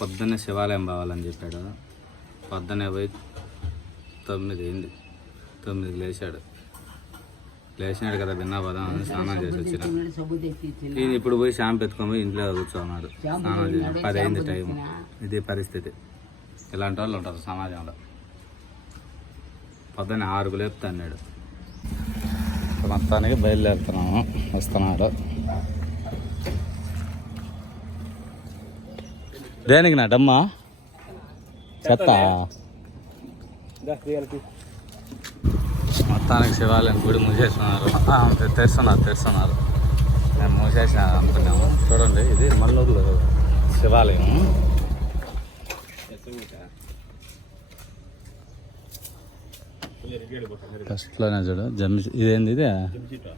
పొద్దున్నే శివాలయం పోవాలని చెప్పాడు. పొద్దున్నే పోయి తొమ్మిది అయింది. తొమ్మిదికి లేచాడు. లేచినాడు కదా భిన్నా పదం అని స్నానం చేసి వచ్చిన. ఈయన ఇప్పుడు పోయి షాంపూ ఎత్తుకొని పోయి ఇంట్లో కూర్చోన్నాడు. స్నానం చేసి పది అయింది టైం ఇది పరిస్థితి. ఇలాంటి వాళ్ళు ఉంటారు సమాజంలో. పొద్దున్నే ఆరుకు లేపుతా అన్నాడు. మొత్తానికి బయలుదేరుతున్నాము. వస్తున్నాడు. దేనికి నా డమ్మా? చెత్త. మొత్తానికి శివాలయం గుడి మూసేస్తున్నారు ఆ, తె- తెరుస్తున్నారు తెరుస్తున్నారు. మేము మూసేసిన అనుకున్నాము. చూడండి ఇది మల్లూరులో శివాలయం. ఫస్ట్లోనే చూడు జమ్మి ఇదేంది ఇదే?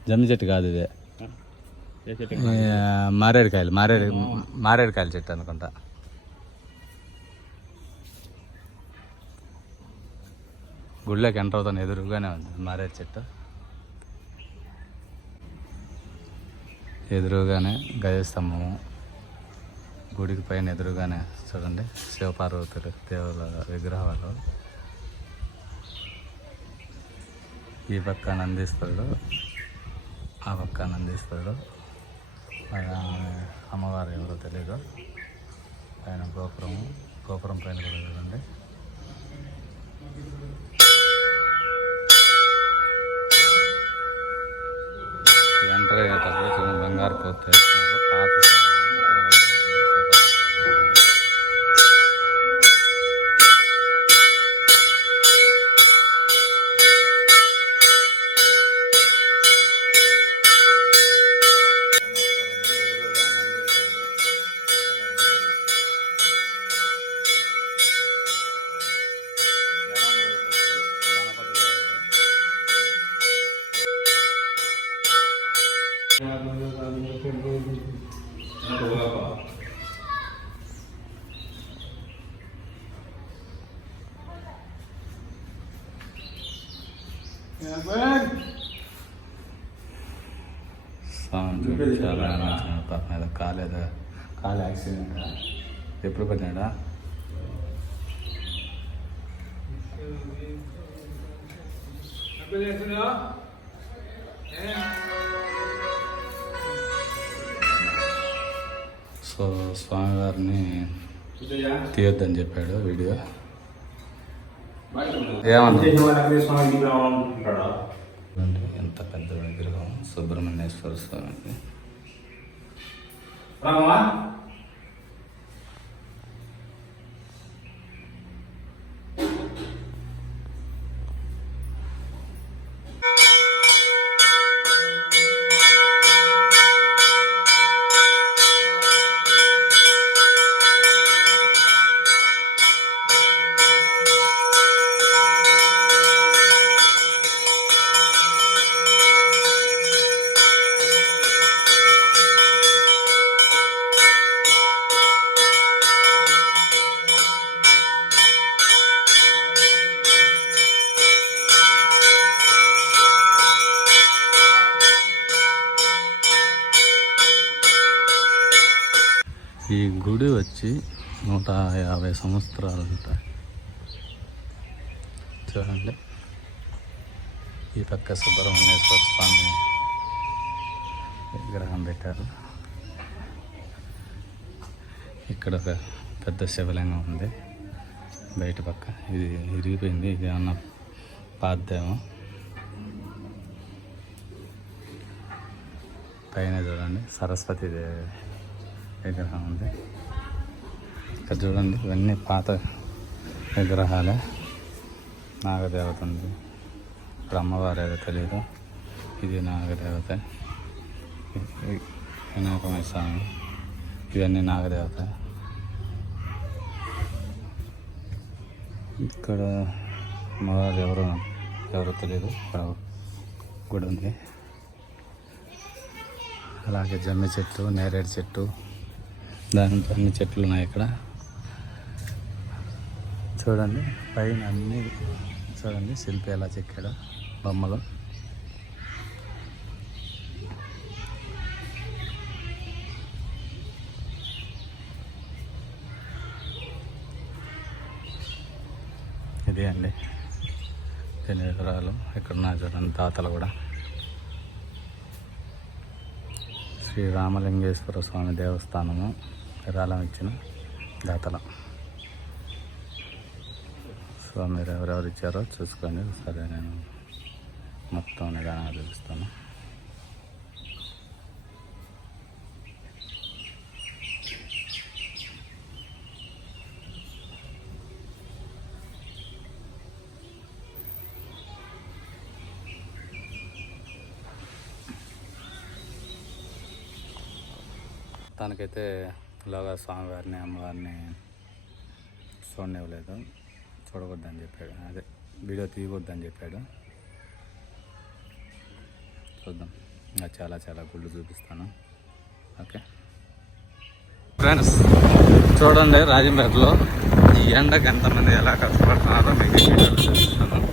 జమ్మి చెట్టు కాదు ఇదే. మారేడుకాయలు మారేడు మారేడుకాయల చెట్టు అనుకుంటా. గుడిలోకి ఎంటర్ అవుతాను ఎదురుగానే ఉంది మారేడు చెట్టు. ఎదురుగానే గజస్తంభము గుడికి పైన ఎదురుగానే చూడండి శివపార్వతులు దేవుల విగ్రహాలు. ఈ పక్క నందీశ్వరుడు ఆ పక్క నందీశ్వరుడు. అమ్మవారు ఎవరో తెలియదు పైన గోపురము గోపురం పైన కూడా చూడండి. ఎంటర్ అయ్యేటప్పుడు చిన్న బంగారు పోతే పాత స్వామి చూడు, చాలా ఆనందించాడు. పాపం ఏదో కాలేదా కాలు యాక్సిడెంట్ ఎప్పుడు పడినాడా సో స్వామివారిని తీయొద్దని చెప్పాడు వీడియో. ఏమన్నా? ఎంత పెద్ద విగ్రహం? సుబ్రహ్మణ్యేశ్వర స్వామికి. గుడి వచ్చి నూట యాభై సంవత్సరాలు ఉంటాయి చూడండి. ఈ పక్క సుబ్రహ్మణ్యేశ్వర స్వామి విగ్రహం పెట్టారు. ఇక్కడ ఒక పెద్ద శివలింగం ఉంది. బయట పక్క ఇది ఇరిగిపోయింది. ఇది అన్న పాద్యము పైన చూడండి. సరస్వతి దేవి విగ్రహం ఉంది ఇక్కడ చూడండి ఇవన్నీ పాత విగ్రహాలే. నాగదేవత ఉంది ఇక్కడ అమ్మవారు ఏదో తెలియదు ఇది నాగదేవత. ఇ- స్వామి. ఇవన్నీ నాగదేవత. ఇక్కడ అమ్మవారు ఎవరు ఎవరో తెలియదు ఇక్కడ గుడి ఉంది అలాగే జమ్మి చెట్టు నేరేడు చెట్టు. దాంట్లో అన్ని చెట్లు ఉన్నాయి ఇక్కడ. చూడండి పైన అన్ని చూడండి శిల్పి ఎలా చెక్కాడు బొమ్మలు. ఇదే అండి. ఎన్ని ఇక్కడ ఎక్కడున్నా చూడండి తాతలు కూడా. శ్రీ రామలింగేశ్వర స్వామి దేవస్థానము విరాళం ఇచ్చిన దాతల. సో మీరు ఎవరెవరు ఇచ్చారో చూసుకొని సరే నేను మొత్తం నిదానంగా చూపిస్తాను. తనకైతే ఇలాగా స్వామివారిని అమ్మవారిని చూడనివ్వలేదు. చూడవద్దని చెప్పాడు. అదే వీడియో తీయవద్దని చెప్పాడు. చూద్దాం. ఇంకా చాలా చాలా గుళ్ళు చూపిస్తాను. ఓకే? ఫ్రెండ్స్ చూడండి రాజంపేటలో ఈ ఎండకు ఎంతమంది ఎలా కష్టపడుతున్నారో మీకు ఈ చూపిస్తాను.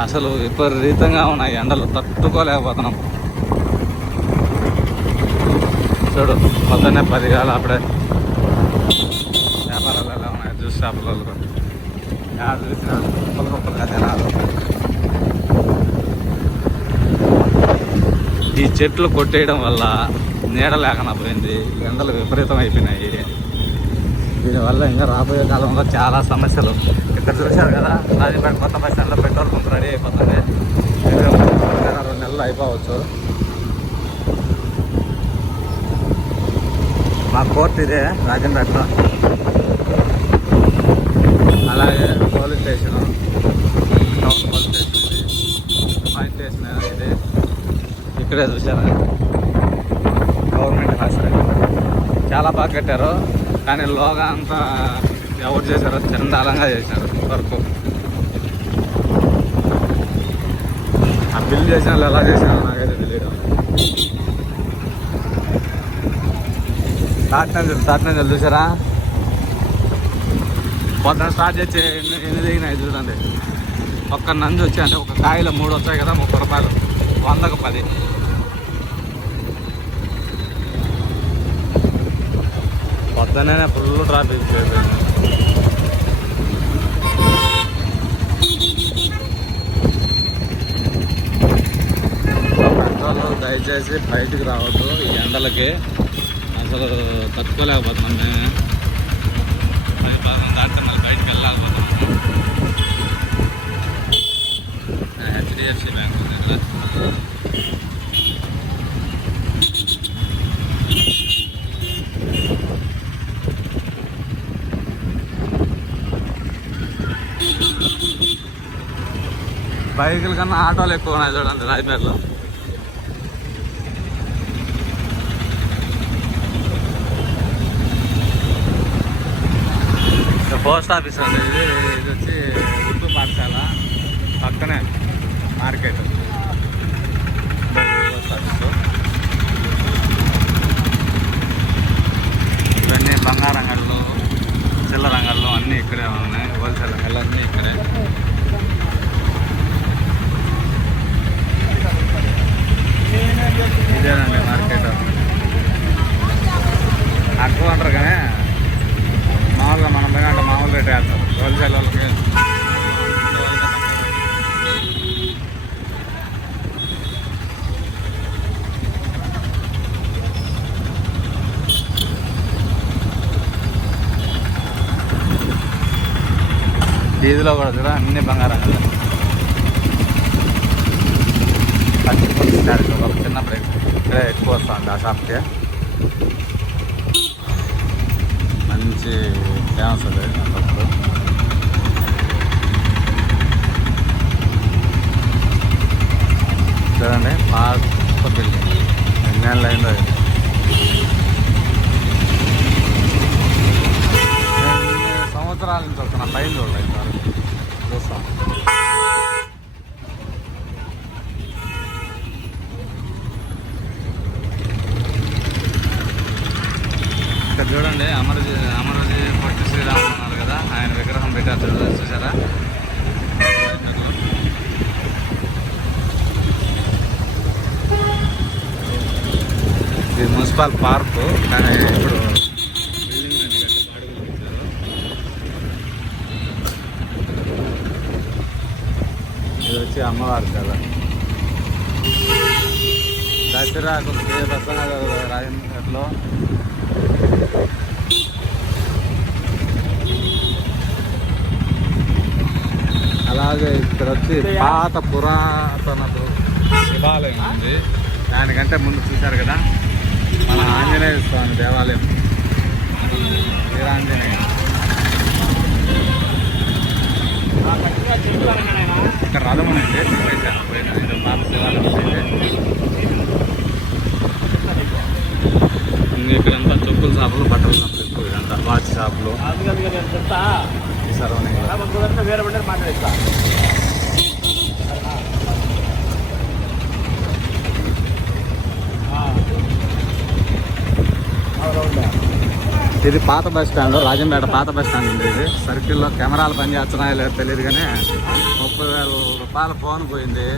అసలు విపరీతంగా ఉన్నాయి ఎండలు తట్టుకోలేకపోతున్నాం. చూడు పొద్దున్నే పది అప్పుడే వ్యాపారాలు ఎలా ఉన్నాయి జ్యూస్ చేపలలో వాళ్ళు చూసినా కుప్పలు కుప్పలుగా తినాలి ఈ చెట్లు కొట్టేయడం వల్ల నీడ లేకుండా పోయింది ఎండలు విపరీతం అయిపోయినాయి. దీనివల్ల ఇంకా రాబోయే కాలంలో చాలా సమస్యలు. ఇక్కడ చూశారు కదా రాజంపేట కొత్త బస్ స్టాండ్లో పెట్రోల్ పంప్ రెడీ అయిపోతుంది. రెండు నెలలు అయిపోవచ్చు. మా కోర్టు ఇదే రాజంపేటలో అలాగే police station town police station ఇది ఫైర్ స్టేషన్ ఇది. ఇక్కడే చూసారా గవర్నమెంట్ హాస్పిటల్. చాలా బాగా కట్టారు. కానీ లోగా అంతా ఎవరు చేశారో చండాలంగా చేశారు వరకు. ఆ బిల్ చేసిన వాళ్ళు ఎలా చేశారో నాకైతే తెలియదు తాటినంజలు తాటినంజలు చూసారా? పొద్దున స్టార్ట్ చేసి ఎన్ని ఎన్ని దిగినాయి చూడండి. ఒక్క నంజు వచ్చి అంటే ఒక కాయలు మూడు వచ్చాయి కదా ముప్పై రూపాయలు. వందకు పది. పొద్దునే ఫుల్ ట్రాఫిక్ అయిపోయింది. దయచేసి బయటికి రావద్దు ఈ ఎండలకి. అసలు తట్టుకోలేకపోతున్నాం మేము పై భాగం దాటితే మళ్ళీ బయటకు వెళ్ళాలిపోతున్నాము హెచ్డిఎఫ్సి బ్యాంక్ దగ్గర బైకుల కన్నా ఆటోలు ఎక్కువ ఉన్నాయి చూడండి రాజపేటలో పోస్ట్ ఆఫీస్ అండి ఇది ఇది వచ్చి ఉర్దూ పాఠశాల పక్కనే మార్కెట్. Post office. ఇవన్నీ బంగారం అంగళ్ళు చిల్లర అంగళ్ళు అన్నీ ఇక్కడే ఉన్నాయి. హోల్సేల్ అంగళ్ళు అన్నీ ఇక్కడే. ఇదేనండి మార్కెట్. వీధిలో కూడా చూడ అన్ని బంగారం కదా. పచ్చి ఒక చిన్న బ్రేక్ ఇక్కడే ఎక్కువ వస్తుంది ఆ షాప్కి మంచి ఫేమస్ అది అప్పుడు చూడండి పాత బిల్డింగ్ ఎన్నేళ్ళు అయిందో ఇది. ఎన్ని సంవత్సరాల నుంచి వస్తున్నా పైన చూడలేదు ఇంతవరకు. చూస్తాం ఇక్కడ చూడండి అమరజీ అమరజీ పొట్టి శ్రీరాములు ఉన్నారు కదా ఆయన విగ్రహం పెట్టారు చూసారా ఇది మున్సిపల్ పార్కు కానీ ఇప్పుడు బిల్డింగ్ అన్ని కట్టి బాడుగలు ఇచ్చారు. ఇది అమ్మవారి కళ దసరాకు దసరా రాజంలో అలాగే ఇక్కడ వచ్చి పాత పురాతన శివాలయం ఉంది. దానికంటే ముందు చూశారు కదా మన ఆంజనేయ స్వామి దేవాలయం. వీరాంజనేయ ఇక్కడ రథం ఉంది చూపించాను పోయిన ఇది అయితే ఇక్కడంతా చెప్పుల షాపులు బట్టల షాపులు ఎక్కువ ఇదంతా. వాచ్ షాపులు. ఈ సరౌండింగ్ వేరే ఇది పాత బస్ స్టాండ్ రాజంపేట పాత బస్ స్టాండ్ ఉంది ఇది. సర్కిల్లో కెమెరాలు పనిచేస్తున్నాయో లేదో తెలియదు కానీ ముప్పై వేల రూపాయల ఫోన్ పోయింది.